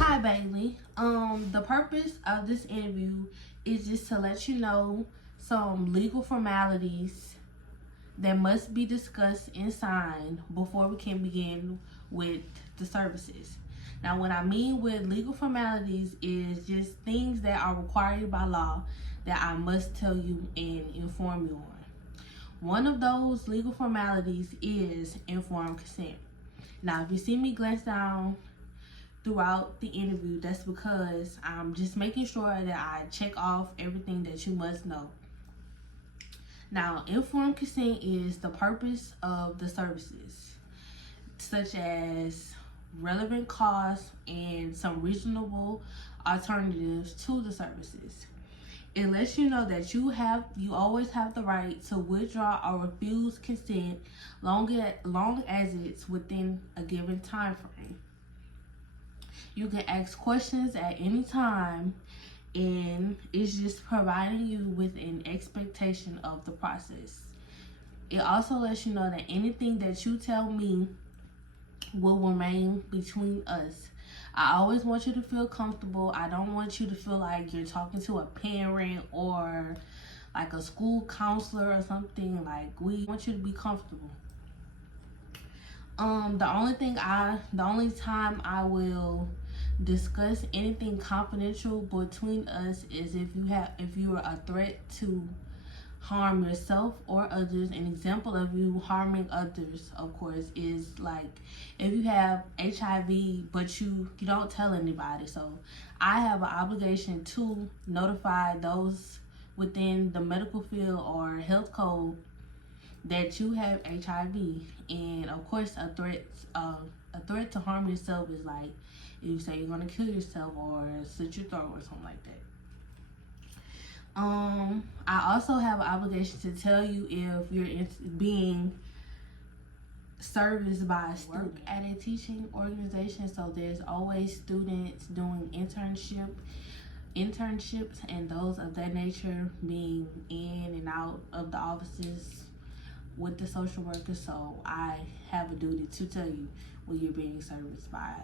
Hi Bailey. The purpose of this interview is just to let you know some legal formalities that must be discussed and signed before we can begin with the services. Now, what I mean with legal formalities is just things that are required by law that I must tell you and inform you on. One of those legal formalities is informed consent. Now, if you see me glance down throughout the interview, that's because I'm just making sure that I check off everything that you must know. Now, informed consent is the purpose of the services, such as relevant costs and some reasonable alternatives to the services. It lets you know that you always have the right to withdraw or refuse consent long as it's within a given time frame. You can ask questions at any time, and it's just providing you with an expectation of the process. It also lets you know that anything that you tell me will remain between us. I always want you to feel comfortable. I don't want you to feel like you're talking to a parent or like a school counselor or something. Like, we want you to be comfortable. The only time I will discuss anything confidential between us is if you are a threat to harm yourself or others. An example of you harming others, of course, is like if you have HIV but you don't tell anybody. So I have an obligation to notify those within the medical field or health code that you have HIV. And of course, a threat to harm yourself is like if you say you're gonna kill yourself or slit your throat or something like that. I also have an obligation to tell you if you're being serviced by a student at a teaching organization. So there's always students doing internships and those of that nature, being in and out of the offices with the social workers. So I have a duty to tell you when you're being serviced by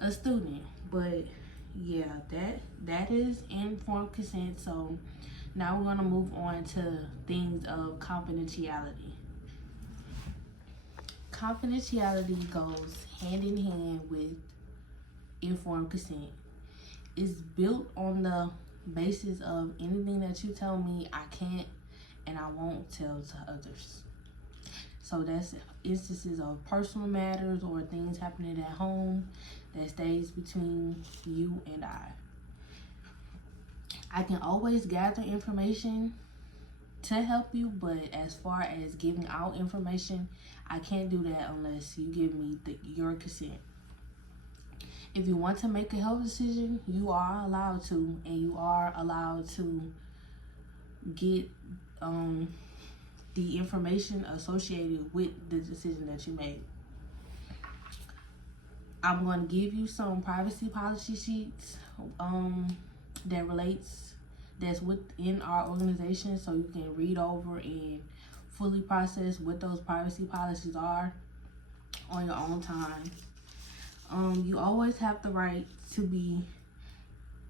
a student. But yeah, that is informed consent. So now we're gonna move on to things of confidentiality. Confidentiality goes hand in hand with informed consent. It's built on the basis of anything that you tell me I can't and I won't tell to others. So that's instances of personal matters or things happening at home that stays between you and I can always gather information to help you, but as far as giving out information, I can't do that unless you give me your consent. If you want to make a health decision, you are allowed to, and you are allowed to get the information associated with the decision that you made. I'm going to give you some privacy policy sheets that's within our organization, so you can read over and fully process what those privacy policies are on your own time. You always have the right to be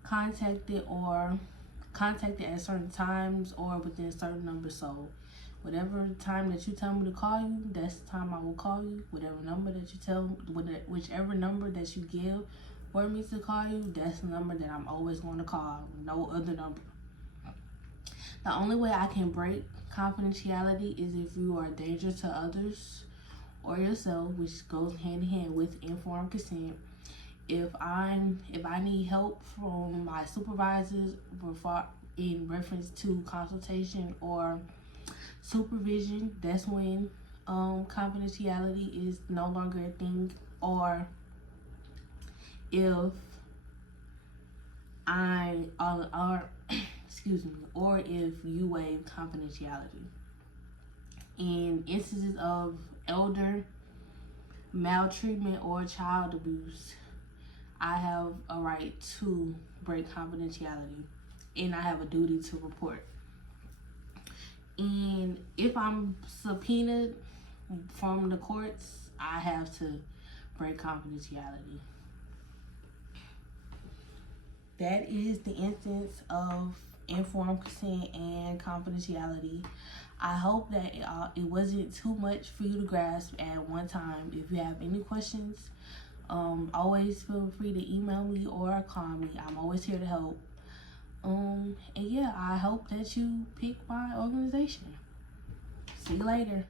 contacted at certain times or within certain numbers. So whatever time that you tell me to call you, that's the time I will call you. Whichever number that you give for me to call you, that's the number that I'm always going to call. No other number. The only way I can break confidentiality is if you are a danger to others or yourself, which goes hand in hand with informed consent. If I need help from my supervisors in reference to consultation or supervision, that's when confidentiality is no longer a thing. Or if or if you waive confidentiality. In instances of elder maltreatment or child abuse, I have a right to break confidentiality, and I have a duty to report. And if I'm subpoenaed from the courts, I have to break confidentiality. that is the instance of informed consent and confidentiality. I hope that it wasn't too much for you to grasp at one time. If you have any questions, always feel free to email me or call me. I'm always here to help. And yeah, I hope that you pick my organization. See you later.